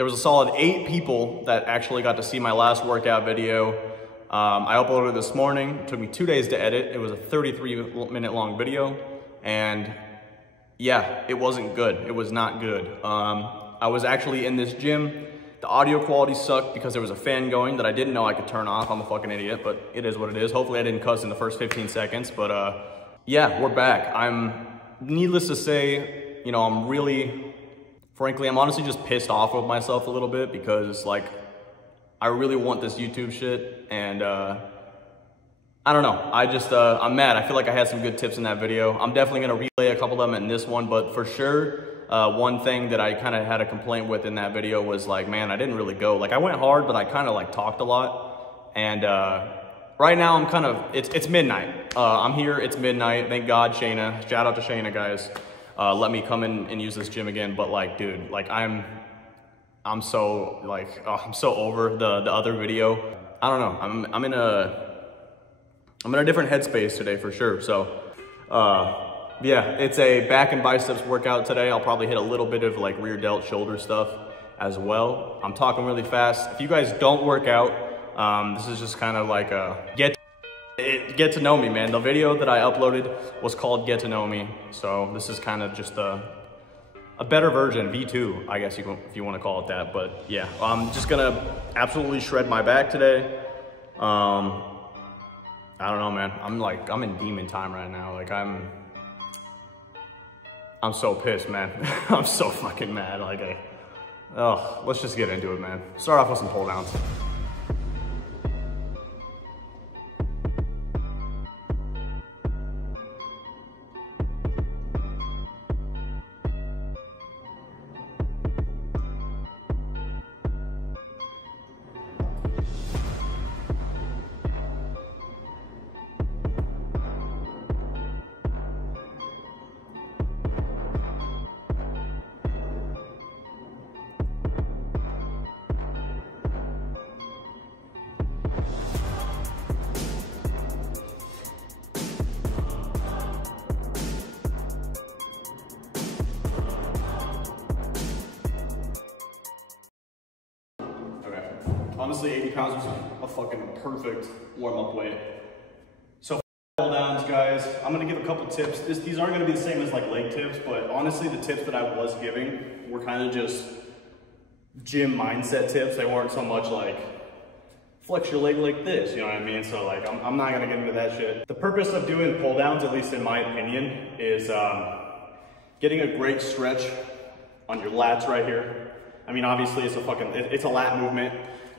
there was a solid 8 people that actually got to see my last workout video. I uploaded it this morning. It took me 2 days to edit. It was a 33-minute long video, and yeah, it wasn't good. It was not good. I was actually in this gym. The audio quality sucked because there was a fan going that I didn't know I could turn off. I'm a fucking idiot, but it is what it is. Hopefully I didn't cuss in the first 15 seconds, but yeah, we're back. Needless to say, you know, frankly, I'm honestly just pissed off with myself a little bit because, like, I really want this YouTube shit, and I don't know. I'm mad. I feel like I had some good tips in that video. I'm definitely gonna relay a couple of them in this one, but for sure, one thing that I kind of had a complaint with in that video was like, man, I didn't really go. Like, I went hard, but I kind of like talked a lot, and right now I'm kind of, it's midnight. I'm here, it's midnight. Thank God, Shayna. Shout out to Shayna, guys. Let me come in and use this gym again, but like, dude, like I'm so like, I'm so over the other video. I don't know, I'm in a different headspace today for sure. So, yeah, it's a back and biceps workout today. I'll probably hit a little bit of like rear delt shoulder stuff as well. I'm talking really fast. If you guys don't work out, this is just kind of like a get to know me, man. The video that I uploaded was called Get to Know Me. So this is kind of just a better version, V2, I guess if you want to call it that. But yeah, I'm just gonna absolutely shred my back today. I don't know, man. I'm in demon time right now. Like, I'm so pissed, man. I'm so fucking mad. Like, let's just get into it, man. Start off with some pull downs. Honestly, 80 pounds is a fucking perfect warm-up weight. So pull downs, guys. I'm gonna give a couple tips. These aren't gonna be the same as like leg tips, but honestly, the tips that I was giving were kind of just gym mindset tips. They weren't so much like flex your leg like this, you know what I mean? So like, I'm not gonna get into that shit. The purpose of doing pull downs, at least in my opinion, is getting a great stretch on your lats right here. I mean, obviously it's a lat movement.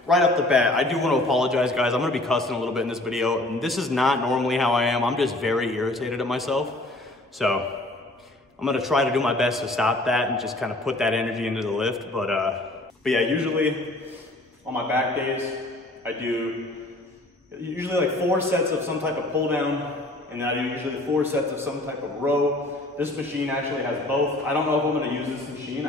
Right up the bat, I do want to apologize, guys. I'm going to be cussing a little bit in this video. And this is not normally how I am. I'm just very irritated at myself. So I'm going to try to do my best to stop that and just kind of put that energy into the lift. But yeah, usually on my back days, I do usually like 4 sets of some type of pull down, and then I do usually 4 sets of some type of row. This machine actually has both. I don't know if I'm going to use this machine.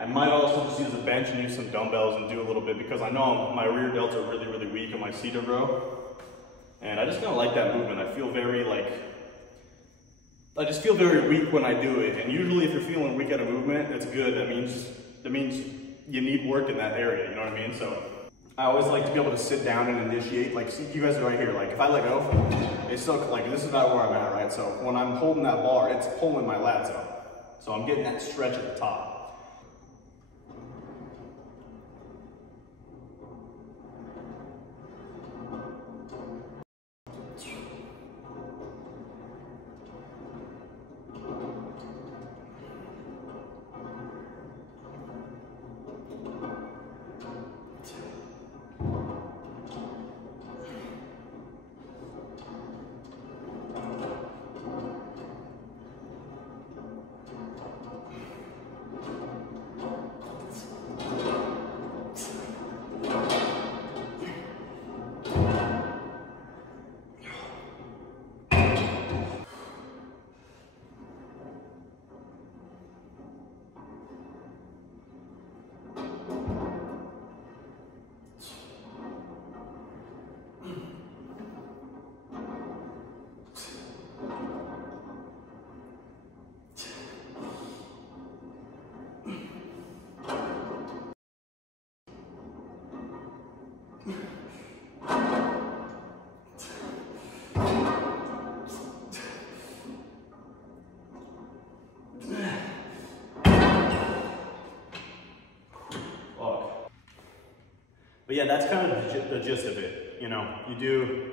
I might also just use a bench and use some dumbbells and do a little bit, because I know my rear delts are really, really weak in my seated row. And I just kind of like that movement. I feel very I just feel very weak when I do it. And usually if you're feeling weak at a movement, that's good. That means you need work in that area, you know what I mean? So I always like to be able to sit down and initiate. Like, see, you guys are right here. Like, if I let go, it's still, like, this is not where I'm at, right? So when I'm holding that bar, it's pulling my lats up. So I'm getting that stretch at the top. But yeah, that's kind of the gist of it. You know, you do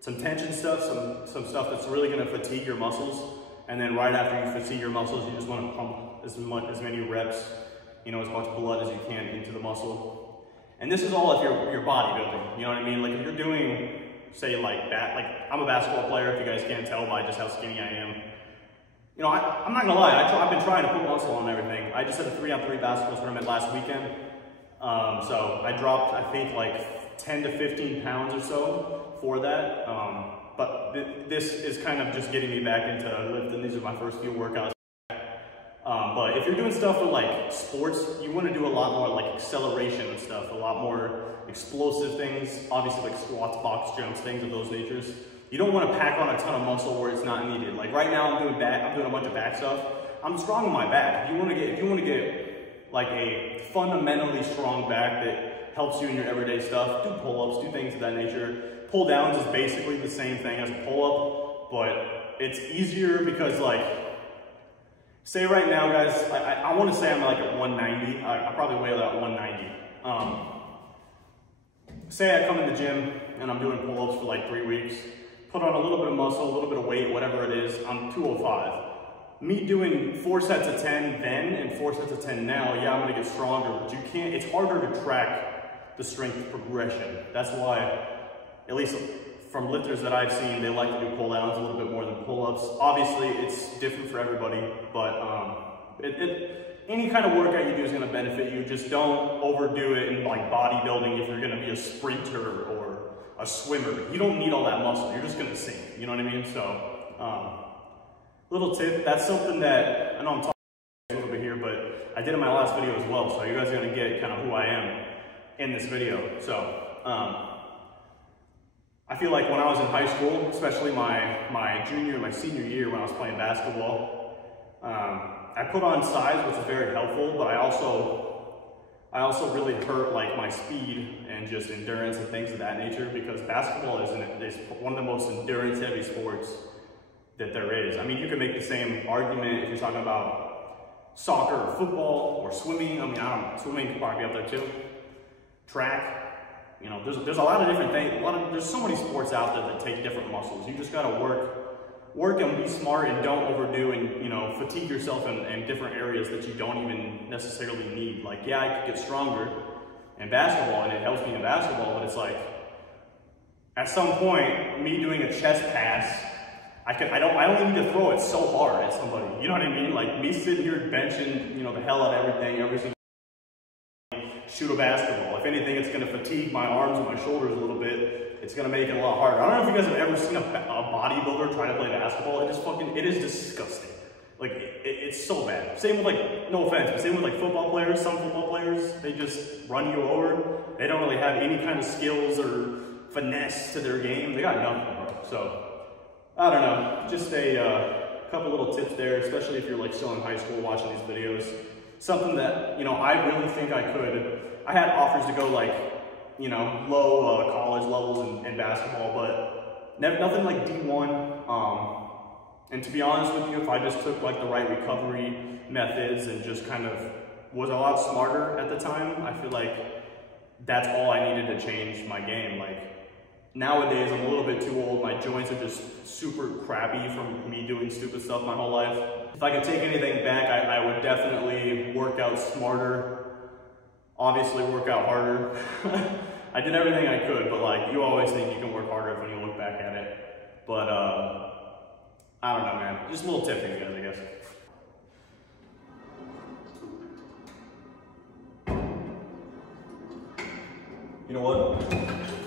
some tension stuff, some stuff that's really gonna fatigue your muscles, and then right after you fatigue your muscles, you just wanna pump as many reps, you know, as much blood as you can into the muscle. And this is all if you're bodybuilding, you know what I mean? Like if you're doing, say like that, like I'm a basketball player, if you guys can't tell by just how skinny I am. You know, I'm not gonna lie, I've been trying to put muscle on everything. I just had a 3-on-3 basketball tournament last weekend. So I dropped, I think, like 10 to 15 pounds or so for that. But this is kind of just getting me back into lifting. These are my first few workouts. But if you're doing stuff with like sports, you want to do a lot more like acceleration and stuff, a lot more explosive things, obviously like squats, box jumps, things of those natures. You don't want to pack on a ton of muscle where it's not needed. Like right now I'm doing a bunch of back stuff. I'm strong in my back. If you want to get like a fundamentally strong back that helps you in your everyday stuff, do pull-ups, do things of that nature. Pull downs is basically the same thing as a pull-up, but it's easier because like, say right now guys, I want to say I'm like at 190, I probably weigh about 190. Say I come in the gym and I'm doing pull-ups for like 3 weeks, put on a little bit of muscle, a little bit of weight, whatever it is, I'm 205. Me doing 4 sets of 10 then and 4 sets of 10 now, yeah, I'm gonna get stronger, but you can't, it's harder to track the strength progression. That's why, at least from lifters that I've seen, they like to do pull downs a little bit more than pull-ups. Obviously, it's different for everybody, but any kind of workout you do is gonna benefit you. Just don't overdo it in like bodybuilding if you're gonna be a sprinter or a swimmer. You don't need all that muscle, you're just gonna sink, you know what I mean? So, little tip, that's something that, I know I'm talking a little bit here, but I did in my last video as well, so you guys are gonna get kind of who I am in this video. So, I feel like when I was in high school, especially my junior and my senior year when I was playing basketball, I put on size, which is very helpful, but I also really hurt like my speed and just endurance and things of that nature, because basketball is one of the most endurance heavy sports that there is. I mean, you can make the same argument if you're talking about soccer or football or swimming. I mean, swimming could probably be up there too. Track, you know, there's a lot of different things. There's so many sports out there that take different muscles. You just gotta work and be smart and don't overdo and, you know, fatigue yourself in different areas that you don't even necessarily need. Like, yeah, I could get stronger in basketball and it helps me in basketball, but it's like, at some point, me doing a chest pass, I don't need to throw it so hard at somebody. You know what I mean? Like me sitting here benching, you know, the hell out of everything, every single shoot a basketball. If anything, it's gonna fatigue my arms and my shoulders a little bit. It's gonna make it a lot harder. I don't know if you guys have ever seen a bodybuilder try to play basketball. It is disgusting. Like it's so bad. Same with like, no offense, but same with like football players. Some football players, they just run you over. They don't really have any kind of skills or finesse to their game. They got nothing, bro. So, I don't know, just a couple little tips there, especially if you're like still in high school watching these videos. Something that, you know, I really think I had offers to go like, you know, low college levels in basketball, but nothing like D1. And to be honest with you, if I just took like the right recovery methods and just kind of was a lot smarter at the time, I feel like that's all I needed to change my game. Like, nowadays, I'm a little bit too old. My joints are just super crappy from me doing stupid stuff my whole life. If I could take anything back, I would definitely work out smarter. Obviously, work out harder. I did everything I could, but like, you always think you can work harder when you look back at it. But I don't know, man. Just a little tip for you guys, I guess. You know what?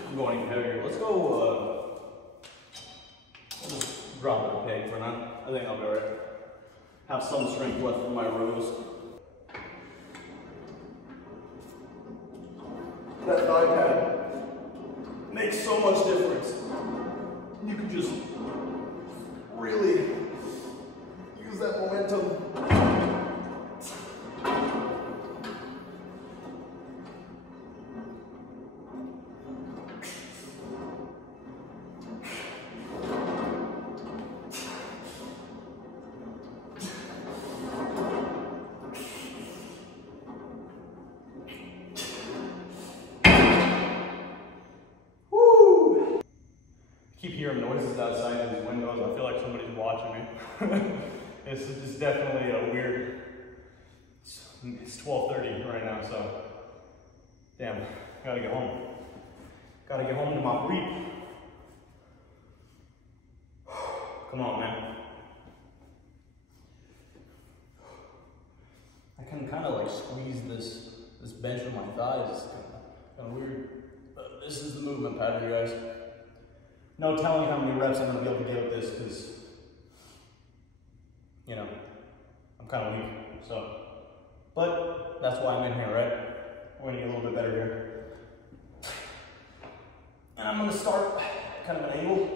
I'm going even heavier. Let's go, I'll just drop it a peg for now. I think I'll be alright. Have some strength left in my arose. That thigh pad makes so much difference. You can just really use that momentum. hearing noises outside these windows. I feel like somebody's watching me. It's definitely a weird. It's 12:30 right now, so damn, gotta get home. Gotta get home to my reap. Come on, man. I can kind of like squeeze this bench with my thighs. It's kind of weird. But this is the movement pattern, guys. No telling how many reps I'm gonna be able to get with this, because you know I'm kind of weak. So, but that's why I'm in here, right? We're gonna get a little bit better here. And I'm gonna start kind of an angle.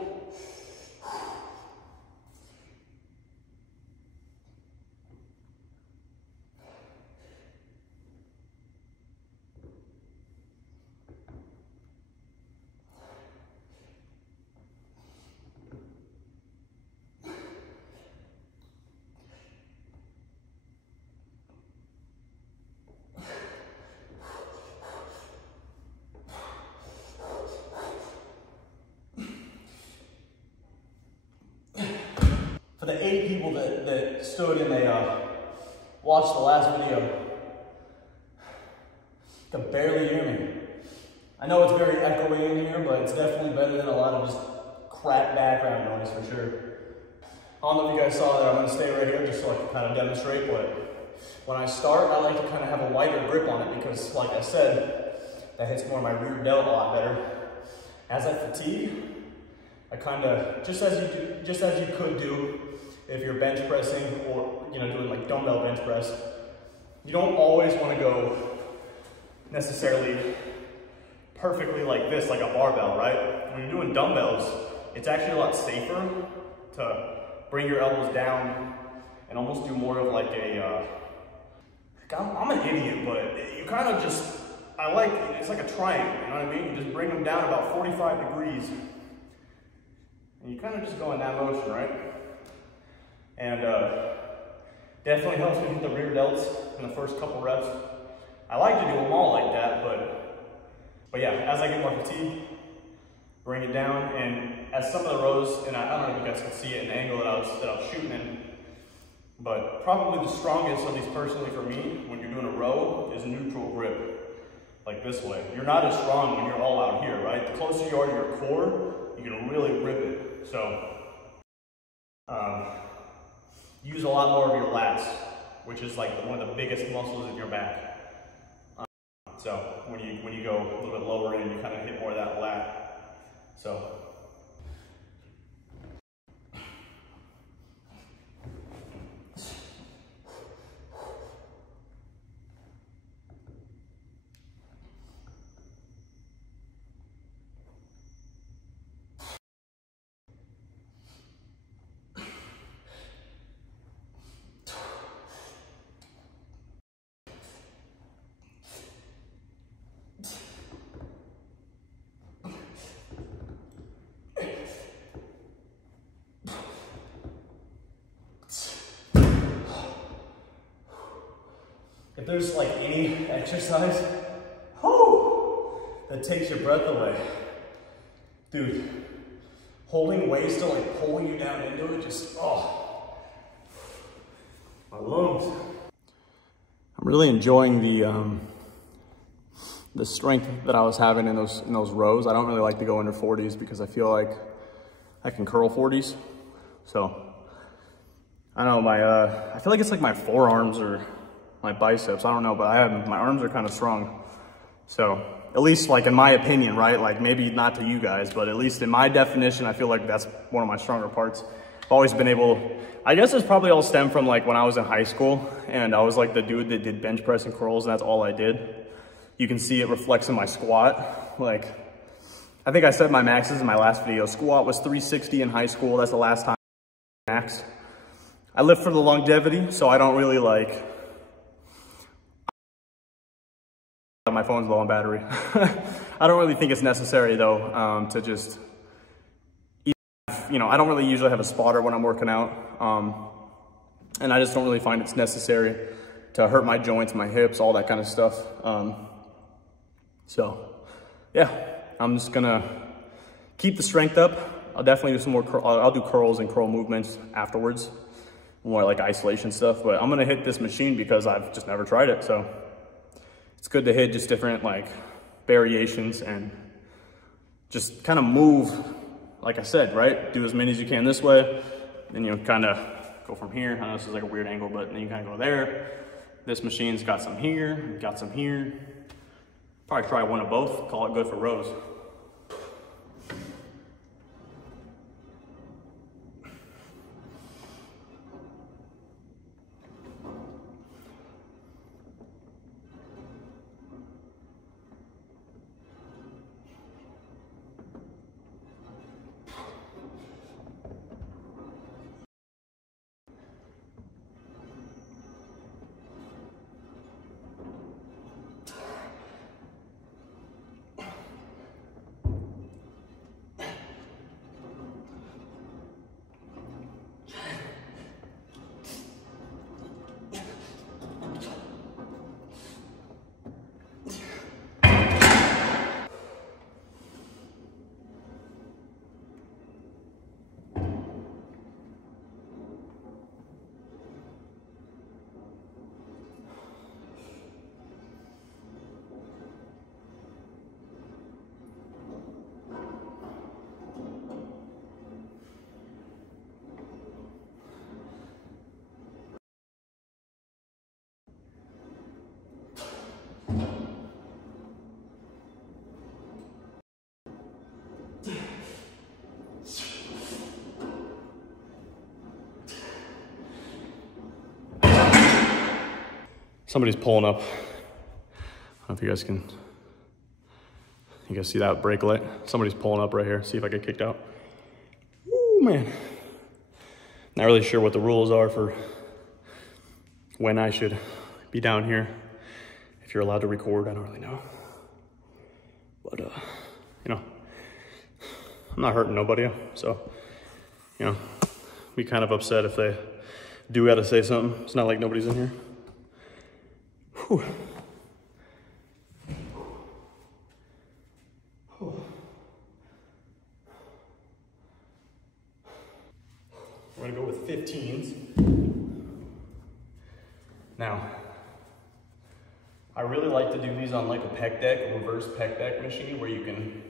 For the 8 people that stood and they watched the last video, you can barely hear me. I know it's very echoey in here, but it's definitely better than a lot of just crap background noise for sure. I don't know if you guys saw that. I'm gonna stay right here just so I can kind of demonstrate, but when I start, I like to kind of have a wider grip on it because, like I said, that hits more of my rear delt a lot better. As I fatigue, I kind of, just as you could do if you're bench pressing or doing like dumbbell bench press, you don't always want to go necessarily perfectly like this, like a barbell, right? When you're doing dumbbells, it's actually a lot safer to bring your elbows down and almost do more of like a, I'm an idiot, but you kind of just, it's like a triangle, you know what I mean? You just bring them down about 45 degrees. And you kind of just go in that motion, right? And definitely helps me hit the rear delts in the first couple reps. I like to do them all like that, but yeah, as I get more fatigue, bring it down. And as some of the rows, and I don't know if you guys can see it in the angle that I was shooting in, but probably the strongest, at least personally for me, when you're doing a row, is neutral grip, like this way. You're not as strong when you're all out here, right? The closer you are to your core, you can really rip it. So, use a lot more of your lats, which is like one of the biggest muscles in your back. So when you go a little bit lower in, you kind of hit more of that lat. So. If there's like any exercise, that takes your breath away, dude, holding weights to like pulling you down into it, just, my lungs. I'm really enjoying the strength that I was having in those rows. I don't really like to go under 40s because I feel like I can curl 40s. So I don't know, I feel like it's like my forearms or my biceps, I don't know, but my arms are kind of strong. So at least like in my opinion, right? Like maybe not to you guys, but at least in my definition, I feel like that's one of my stronger parts. I've always been able, I guess it's probably all stemmed from like when I was in high school and I was like the dude that did bench press and curls and that's all I did. You can see it reflects in my squat. Like, I think I said my maxes in my last video. Squat was 360 in high school. That's the last time I maxed. I live for the longevity, so I don't really like, my phone's low on battery. I don't really think it's necessary though, to just, I don't really usually have a spotter when I'm working out. And I just don't really find it's necessary to hurt my joints, my hips, all that kind of stuff. So yeah, I'm just gonna keep the strength up, I'll definitely do some more, I'll do curls and curl movements afterwards, more like isolation stuff, but I'm gonna hit this machine because I've just never tried it. So it's good to hit just different like variations and just kind of move, like I said, right? Do as many as you can this way, then you kind of go from here. I know this is like a weird angle, but then you kind of go there. This machine's got some here, got some here. Probably try one of both, call it good for rows. Somebody's pulling up. I don't know if you guys see that brake light? Somebody's pulling up right here. See if I get kicked out. Ooh, man. Not really sure what the rules are for when I should be down here. If you're allowed to record, I don't really know. But, you know, I'm not hurting nobody, so, you know, be kind of upset if they do gotta say something. It's not like nobody's in here. Whew. We're gonna go with 15s. Now, I really like to do these on like a pec deck, a reverse pec deck machine where you can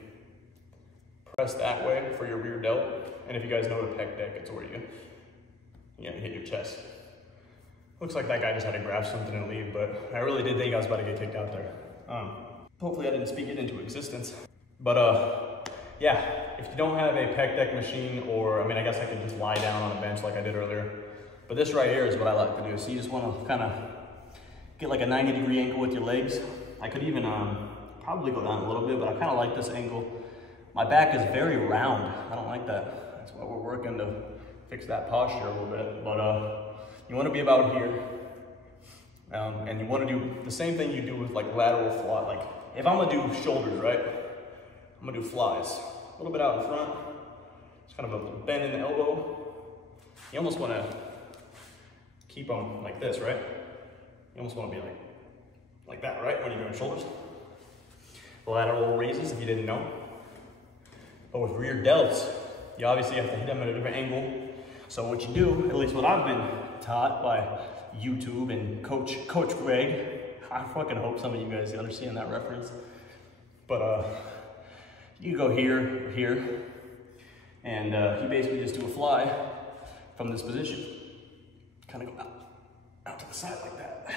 press that way for your rear delt. And if you guys know what a pec deck, it's where you hit your chest. Looks like that guy just had to grab something and leave, but I really did think I was about to get kicked out there. Hopefully I didn't speak it into existence. But yeah, if you don't have a pec deck machine, or I mean, I guess I could just lie down on a bench like I did earlier. But this right here is what I like to do. So you just want to kind of get like a 90-degree angle with your legs. I could even probably go down a little bit, but I kind of like this angle. My back is very round. I don't like that. That's why we're working to fix that posture a little bit. But you want to be about here, and you want to do the same thing you do with like lateral fly. Like if I'm gonna do shoulders, right, I'm gonna do flies. A little bit out in front, just kind of a bend in the elbow. You almost want to keep them like this, right? You almost want to be like that, right, when you're doing shoulders. Lateral raises, if you didn't know. But with rear delts, you obviously have to hit them at a different angle. So what you do, at least what I've been taught by YouTube and Coach Greg, I fucking hope some of you guys understand that reference. But you go here, and you basically just do a fly from this position. Kind of go out to the side like that.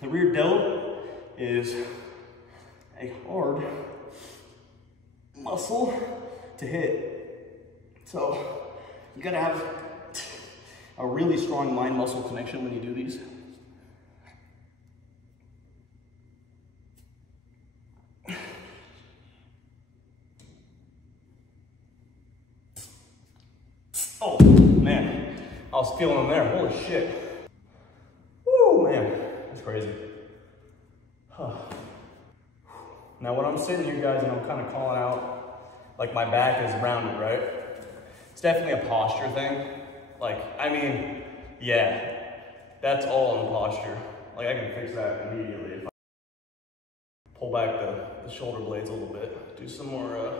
The rear delt is a hard muscle to hit. So you gotta have a really strong mind muscle connection when you do these. Oh man, I was feeling them there, holy shit. Woo, man, that's crazy. Huh. Now when I'm sitting here, guys, and I'm kind of calling out, like my back is rounded, right? It's definitely a posture thing. Like, I mean, yeah, that's all in posture. Like I can fix that immediately if I pull back the shoulder blades a little bit. Do some more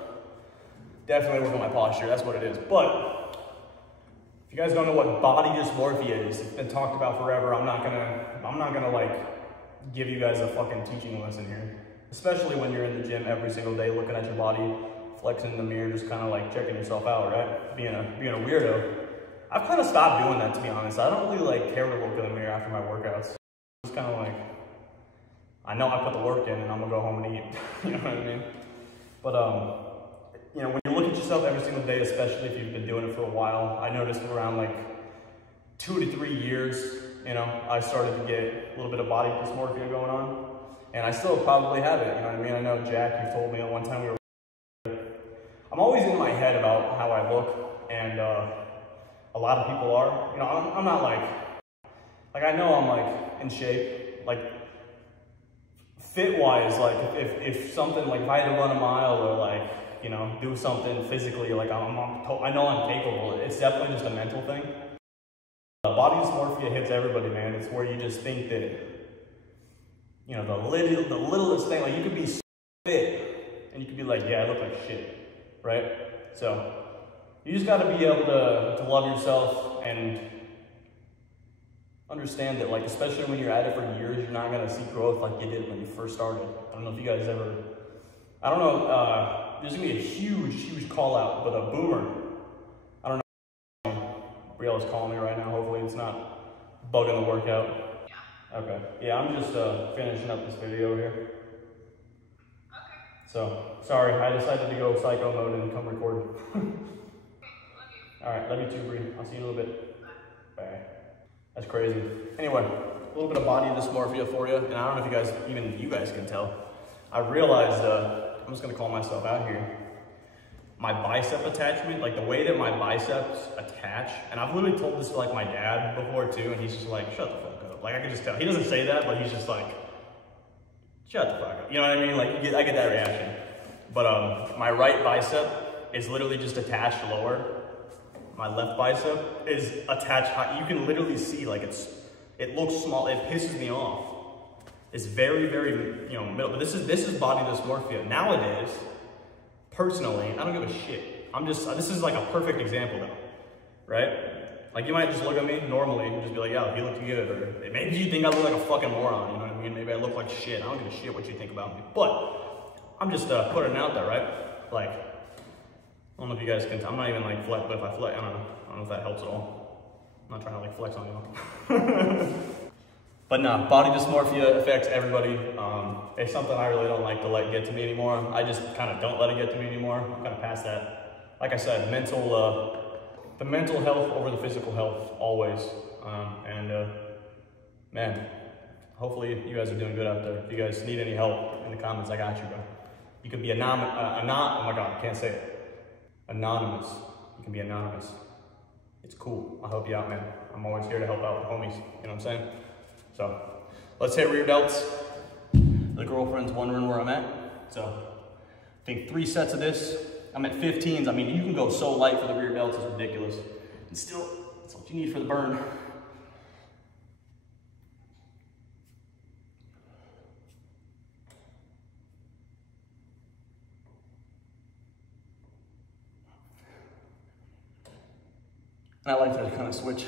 Definitely work on my posture, that's what it is. But if you guys don't know what body dysmorphia is, it's been talked about forever. I'm not gonna like give you guys a fucking teaching lesson here. Especially when you're in the gym every single day looking at your body, flexing in the mirror, just kind of like checking yourself out, right? Being a weirdo. I've kind of stopped doing that, to be honest. I don't really like care to look in the mirror after my workouts. It's kind of like, I know I put the work in and I'm gonna go home and eat. You know what I mean? But you know, when you look at yourself every single day, especially if you've been doing it for a while, I noticed around like 2 to 3 years, you know, I started to get a little bit of body dysmorphia going on. And I still probably have it, you know what I mean? I know, Jack, you told me one time we were... I'm always in my head about how I look, and a lot of people are. You know, I'm not like I know I'm like in shape, like fit-wise, like if something, like if I had to run a mile or like, you know, do something physically, like I know I'm capable. It's definitely just a mental thing. Body dysmorphia hits everybody, man. It's where you just think that, you know, the littlest thing, like you could be fit and you could be like, yeah, I look like shit, right? So you just got to be able to love yourself and understand that, like, especially when you're at it for years, you're not going to see growth like you did when you first started. I don't know if you guys ever, I don't know, there's going to be a huge call out, but a boomer, I don't know, Brielle's calling me right now. Hopefully it's not bugging the workout. Yeah. Okay. Yeah, I'm just finishing up this video here. Okay. So, sorry, I decided to go psycho mode and come record. All right, love you too, Brie. I'll see you in a little bit. Bye. That's crazy. Anyway, a little bit of body dysmorphia for you, and I don't know if you guys, even you guys can tell. I realized, I'm just gonna call myself out here. My bicep attachment, like the way that my biceps attach, and I've literally told this to like my dad before too, and he's just like, shut the fuck up. Like I can just tell, he doesn't say that, but he's just like, shut the fuck up. You know what I mean? Like I get that reaction. But my right bicep is literally just attached lower. My left bicep is attached high. You can literally see, like it looks small. It pisses me off. It's very, you know, middle. But this is body dysmorphia. Nowadays, personally, I don't give a shit. This is like a perfect example though, right? Like you might just look at me normally and just be like, yeah, he looked good. Or maybe you think I look like a fucking moron, you know what I mean? Maybe I look like shit. I don't give a shit what you think about me. But I'm just putting it out there, right? Like, I don't know if you guys can tell. I'm not even like flex, but if I flex, I don't know if that helps at all. I'm not trying to like flex on y'all. But no, body dysmorphia affects everybody. It's something I really don't like to let get to me anymore. I just kind of don't let it get to me anymore. I'm kind of past that. Like I said, the mental health over the physical health, always. Man, hopefully you guys are doing good out there. If you guys need any help in the comments, I got you, bro. You could be oh my God, I can't say it. Anonymous. You can be anonymous. It's cool. I'll help you out, man. I'm always here to help out the homies. You know what I'm saying? So, let's hit rear delts. The girlfriend's wondering where I'm at. So, I think 3 sets of this. I'm at 15s. I mean, you can go so light for the rear delts. It's ridiculous. And still, that's what you need for the burn. And I like to kind of switch.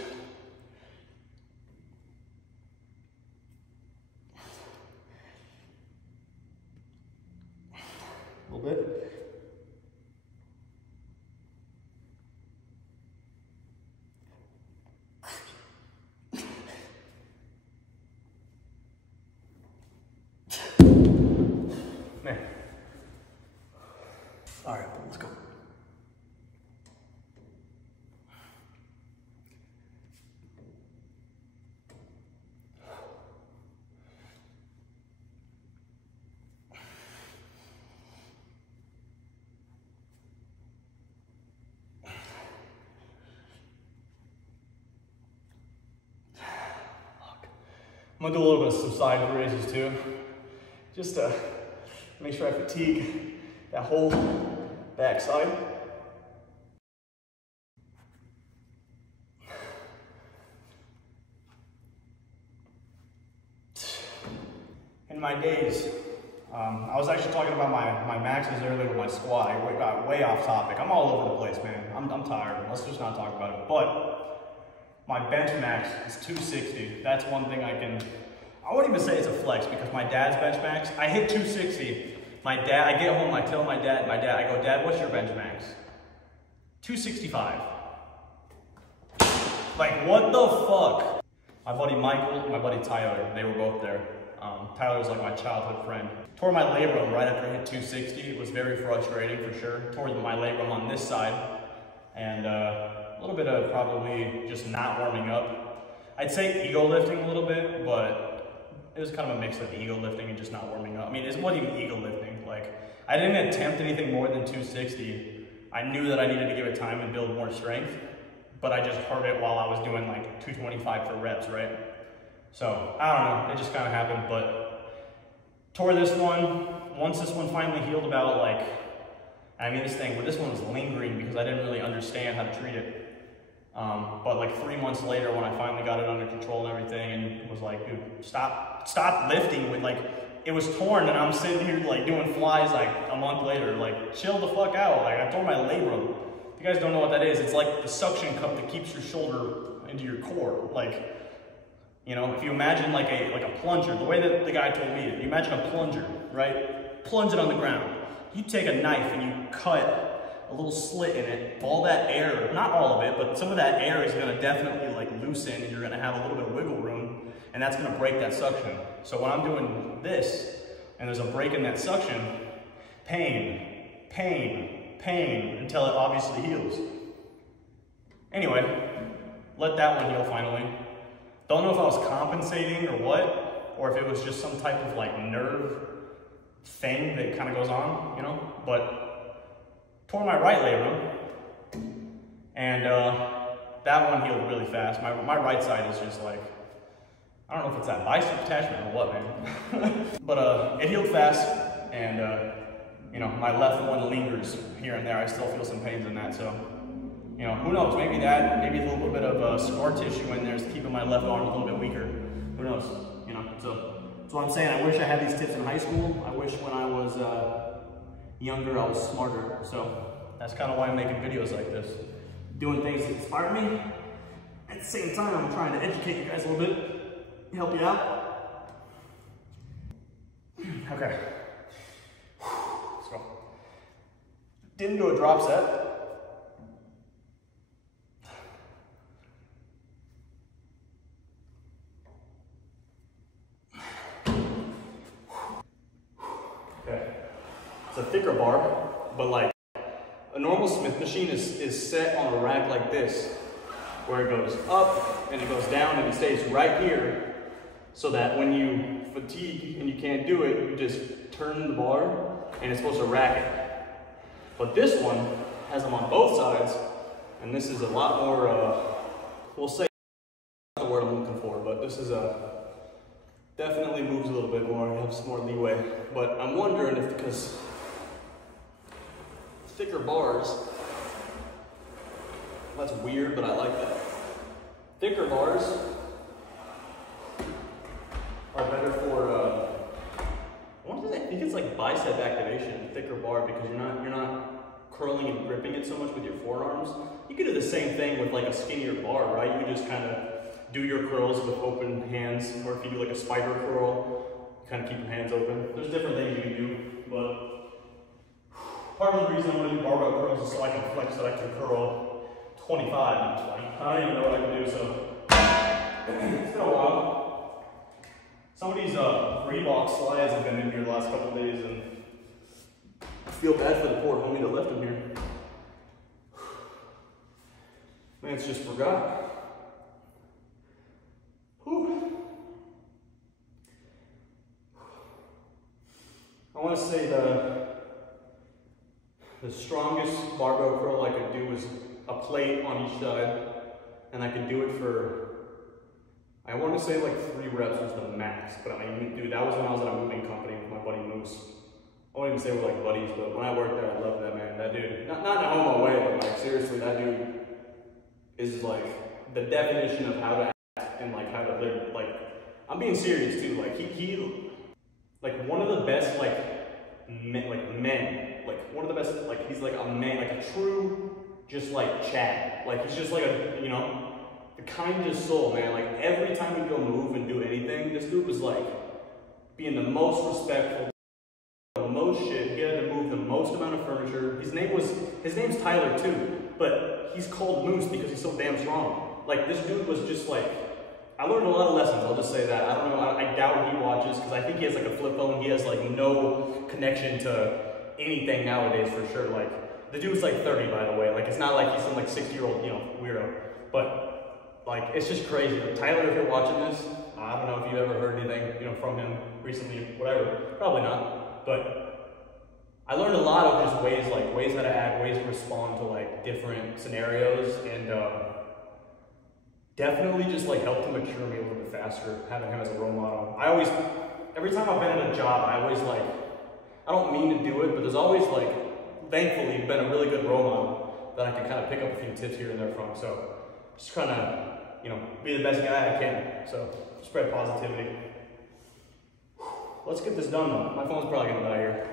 A little bit. Man. All right, let's go. I'm gonna do a little bit of some side raises too, just to make sure I fatigue that whole back side. In my days I was actually talking about my maxes earlier with my squat. I got way off topic. I'm all over the place, man. I'm tired. Let's just not talk about it. But my bench max is 260. That's one thing I wouldn't even say it's a flex because my dad's bench max, I hit 260. I get home, I tell my dad, I go, Dad, what's your bench max? 265. Like, what the fuck? My buddy Michael and my buddy Tyler, they were both there. Tyler was like my childhood friend. Tore my labrum right after I hit 260. It was very frustrating for sure. Tore my labrum on this side. And a little bit of probably just not warming up. I'd say ego lifting a little bit, but it was kind of a mix of ego lifting and just not warming up. I mean, it wasn't even ego lifting. Like, I didn't attempt anything more than 260. I knew that I needed to give it time and build more strength, but I just heard it while I was doing like 225 for reps, right? So, I don't know, it just kind of happened, but tore this one. Once this one finally healed about like, this one was lingering because I didn't really understand how to treat it. But like 3 months later when I finally got it under control and everything and was like, dude, stop lifting with like, it was torn and I'm sitting here like doing flies like a month later, like chill the fuck out. Like I tore my labrum. If you guys don't know what that is, it's like the suction cup that keeps your shoulder into your core. Like, you know, if you imagine like a plunger, the way that the guy told me, you imagine a plunger, right? Plunge it on the ground. You take a knife and you cut a little slit in it, all that air, not all of it, but some of that air is gonna definitely like loosen and you're gonna have a little bit of wiggle room and that's gonna break that suction. So when I'm doing this and there's a break in that suction, pain, pain, pain, until it obviously heals. Anyway, let that one heal finally. Don't know if I was compensating or what, or if it was just some type of like nerve thing that kind of goes on, you know, but tore my right labrum and that one healed really fast. My right side is just like, I don't know if it's that bicep attachment or what, man. But it healed fast and you know, my left one lingers here and there. I still feel some pains in that, so you know, who knows, maybe a little bit of scar tissue in there is keeping my left arm a little bit weaker. Who knows, you know, so that's what I'm saying. I wish I had these tips in high school. I wish when I was younger, I was smarter. So that's kind of why I'm making videos like this. Doing things that inspire me. At the same time, I'm trying to educate you guys a little bit, help you out. Okay, let's go. Didn't do a drop set. A thicker bar, but like a normal Smith machine is set on a rack like this, where it goes up and it goes down and it stays right here, so that when you fatigue and you can't do it, you just turn the bar and it's supposed to rack it. But this one has them on both sides, and this is a lot more, we'll say, not the word I'm looking for, but this is definitely moves a little bit more, it has some more leeway. But I'm wondering if because thicker bars, that's weird, but I like that. Thicker bars are better for, I think it's like bicep activation, thicker bar, because you're not curling and gripping it so much with your forearms. You could do the same thing with like a skinnier bar, right? You just kind of do your curls with open hands, or if you do like a spider curl, kind of keep your hands open. There's different things you can do, but part of the reason I want to do barbell curls is so I can flex that I can curl 25 and 20. I don't even know what I can do, so it's been a while. Some of these Reebok slides have been in here the last couple of days, and I feel bad for the poor homie that left them here. Man's just forgot. Whew. I want to say the strongest barbell curl I could do was a plate on each side, and I could do it for, I want to say like 3 reps was the max, but I mean, dude, that was when I was at a moving company with my buddy Moose. I won't even say we're like buddies, but when I worked there, I loved that man. That dude, not in a homo way, but like seriously, that dude is like the definition of how to act and like how to live. Like, I'm being serious too. Like like one of the best men, like one of the best, like he's like a man, like a true, just like Chad. Like he's just like a, you know, the kindest soul, man. Like every time we go move and do anything, this dude was like being the most respectful, the most shit. He had to move the most amount of furniture. His name's Tyler too, but he's called Moose because he's so damn strong. Like this dude was just like, I learned a lot of lessons, I'll just say that. I don't know, I doubt he watches, because I think he has like a flip phone. He has like no connection to anything nowadays for sure. Like, the dude's like 30, by the way. Like, it's not like he's some like 60-year-old, you know, weirdo. But, like, it's just crazy. Like, Tyler, if you're watching this, I don't know if you've ever heard anything, you know, from him recently, whatever. Probably not. But I learned a lot of just ways how to act, ways to respond to like different scenarios, and definitely just like helped to mature me a little bit faster, having him as a role model. Every time I've been in a job, I always like, I don't mean to do it, but there's always like, thankfully, been a really good role model that I can kind of pick up a few tips here and there from. So just trying to, you know, be the best guy I can. So spread positivity. Let's get this done though. My phone's probably gonna die here.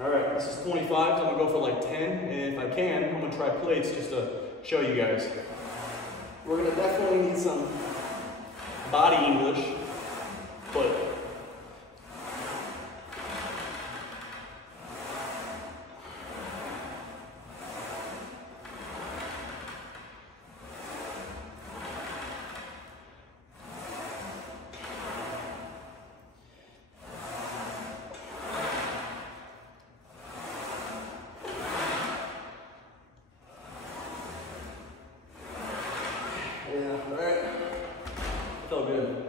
All right, this is 25, so I'm gonna go for like 10, and if I can, I'm gonna try plates just to show you guys. We're gonna definitely need some body English, but yeah, all right. Felt good.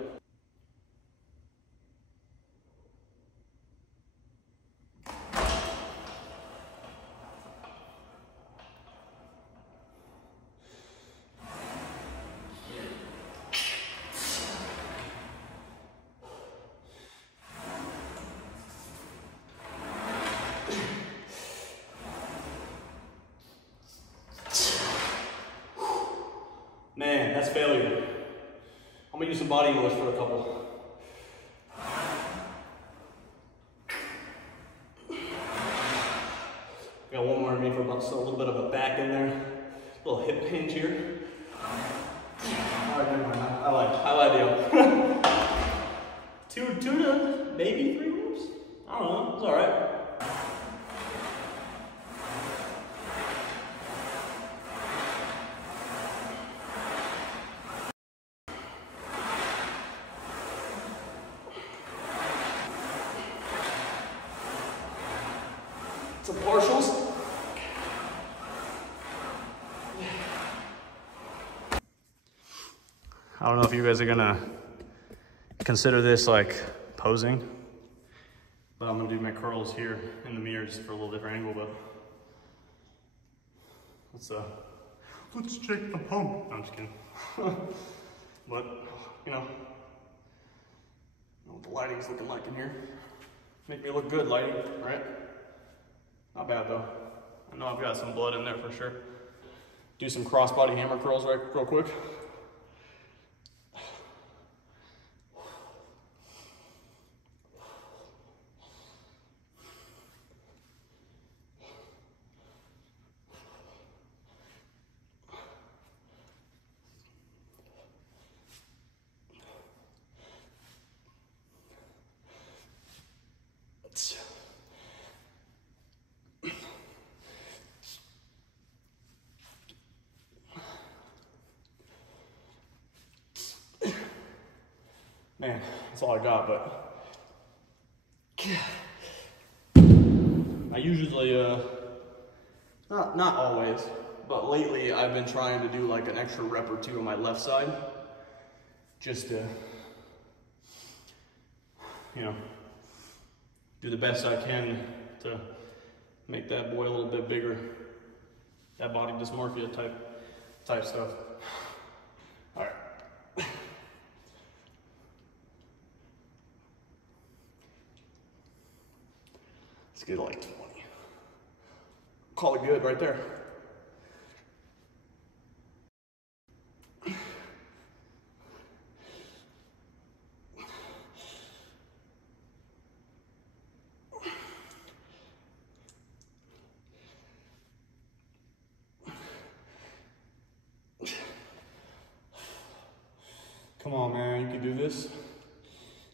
Man, that's failure. I'm gonna use some body English for a couple. Got one more in me for about a little bit of a back in there. A little hip hinge here. All right, never mind. I lied to you. two to maybe 3 reps? I don't know, it's all right. Some partials. I don't know if you guys are gonna consider this like posing, but I'm gonna do my curls here in the mirror just for a little different angle. But let's check the pump. No, I'm just kidding. But you know what the lighting's looking like in here. Make me look good, lighting, right? Not bad though. I know I've got some blood in there for sure. Do some crossbody hammer curls real quick. Man, that's all I got, but I usually, not always, but lately I've been trying to do like an extra rep or two on my left side, just to, you know, do the best I can to make that boy a little bit bigger, that body dysmorphia type stuff. All right. Let's get like 20. Call it good right there. Come on, man, you can do this.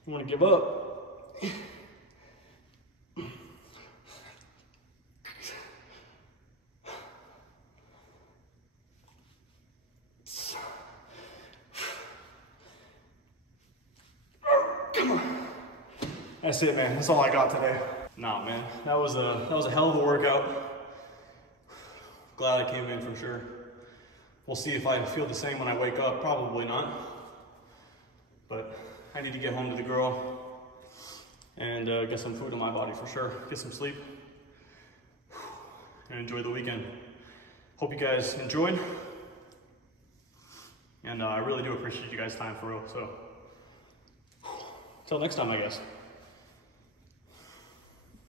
You wanna give up? Come on. That's it, man. That's all I got today. Nah, man, that was a hell of a workout. Glad I came in for sure. We'll see if I feel the same when I wake up. Probably not. But I need to get home to the girl and get some food in my body for sure. Get some sleep and enjoy the weekend. Hope you guys enjoyed. And I really do appreciate you guys' time for real. So, till next time, I guess.